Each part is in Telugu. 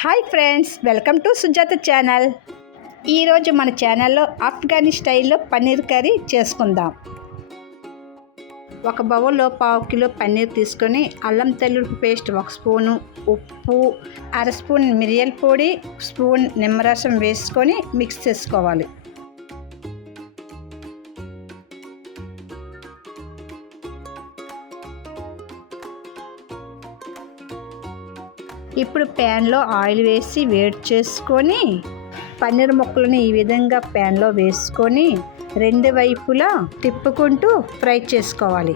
Hi friends, welcome to Sujatha channel. ఈరోజు మన ఛానల్లో ఆఫ్ఘనీ స్టైల్లో పన్నీర్ కర్రీ చేసుకుందాం. ఒక బౌల్లో 1/2 కిలో పన్నీర్ తీసుకొని అల్లం తెల్లుల్లి పేస్ట్ 1 స్పూను, ఉప్పు, 1/2 స్పూన్ మిరియాల పొడి, స్పూన్ నిమ్మరసం వేసుకొని మిక్స్ చేసుకోవాలి. ఇప్పుడు ప్యాన్లో ఆయిల్ వేసి వేడి చేసుకొని పన్నీర్ ముక్కలను ఈ విధంగా ప్యాన్లో వేసుకొని 2 వైపులా తిప్పుకుంటూ ఫ్రై చేసుకోవాలి.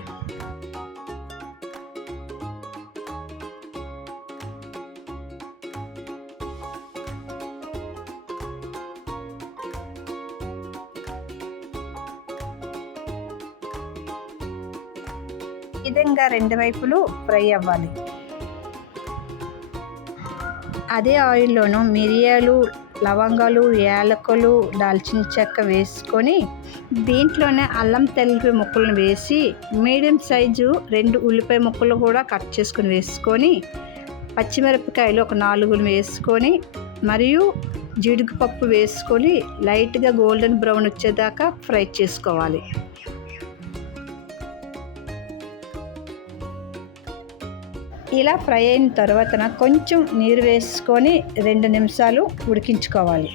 ఈ విధంగా 2 వైపులు ఫ్రై అవ్వాలి. అదే ఆయిల్లోనూ మిరియాలు, లవంగాలు, యాలకులు, దాల్చిన చెక్క వేసుకొని దీంట్లోనే అల్లం తెల్లుల్లి ముక్కలను వేసి మీడియం సైజు 2 ఉల్లిపాయ ముక్కలు కూడా కట్ చేసుకొని వేసుకొని పచ్చిమిరపకాయలు ఒక 4 వేసుకొని మరియు జీడిపప్పు వేసుకొని లైట్గా గోల్డెన్ బ్రౌన్ వచ్చేదాకా ఫ్రై చేసుకోవాలి. ఇలా ఫ్రై అయిన తర్వాత కొంచెం నీరు వేసుకొని 2 నిమిషాలు ఉడికించుకోవాలి.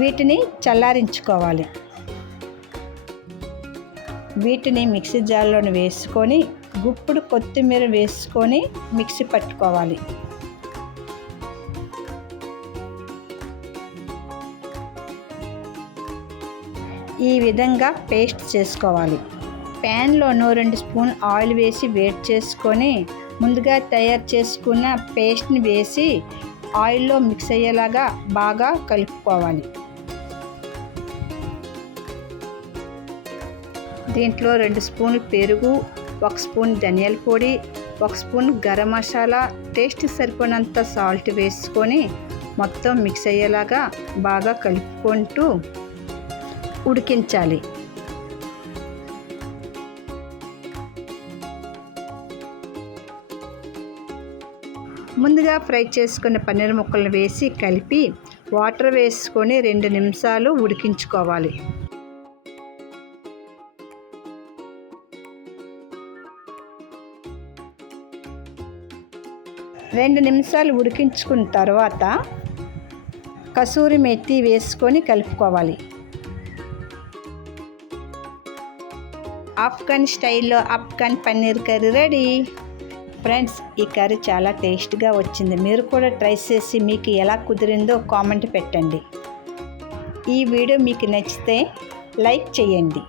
వీటిని చల్లారించుకోవాలి. వీటిని మిక్సీ జార్లోని వేసుకొని గుప్పుడు కొత్తిమీర వేసుకొని మిక్సీ పట్టుకోవాలి. ఈ విధంగా పేస్ట్ చేసుకోవాలి. ప్యాన్లోనూ 2 స్పూన్ ఆయిల్ వేసి వేడి చేసుకొని ముందుగా తయారు చేసుకున్న పేస్ట్ని వేసి ఆయిల్లో మిక్స్ అయ్యేలాగా బాగా కలుపుకోవాలి. దీంట్లో 2 స్పూన్లు పెరుగు, 1 స్పూన్ ధనియాల పొడి, 1 స్పూన్ గరం మసాలా, టేస్ట్ సరిపోయినంత సాల్ట్ వేసుకొని మొత్తం మిక్స్ అయ్యేలాగా బాగా కలుపుకుంటూ ఉడికించాలి. ముందుగా ఫ్రై చేసుకున్న పన్నీర్ ముక్కలను వేసి కలిపి వాటర్ వేసుకొని 2 నిమిషాలు ఉడికించుకోవాలి. రెండు నిమిషాలు ఉడికించుకున్న తర్వాత కసూరి మెత్తి వేసుకొని కలుపుకోవాలి. ఆఫ్ఘన్ స్టైల్లో Afghan paneer curry ready. Friends, ఈ కర్రీ చాలా టేస్ట్గా వచ్చింది. మీరు కూడా ట్రై చేసి మీకు ఎలా కుదిరిందో కామెంట్ పెట్టండి. ఈ వీడియో మీకు నచ్చితే లైక్ చేయండి.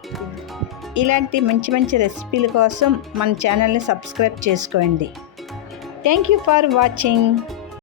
ఇలాంటి మంచి మంచి రెసిపీల కోసం మన ఛానల్ని సబ్స్క్రైబ్ చేసుకోండి. Thank you for watching.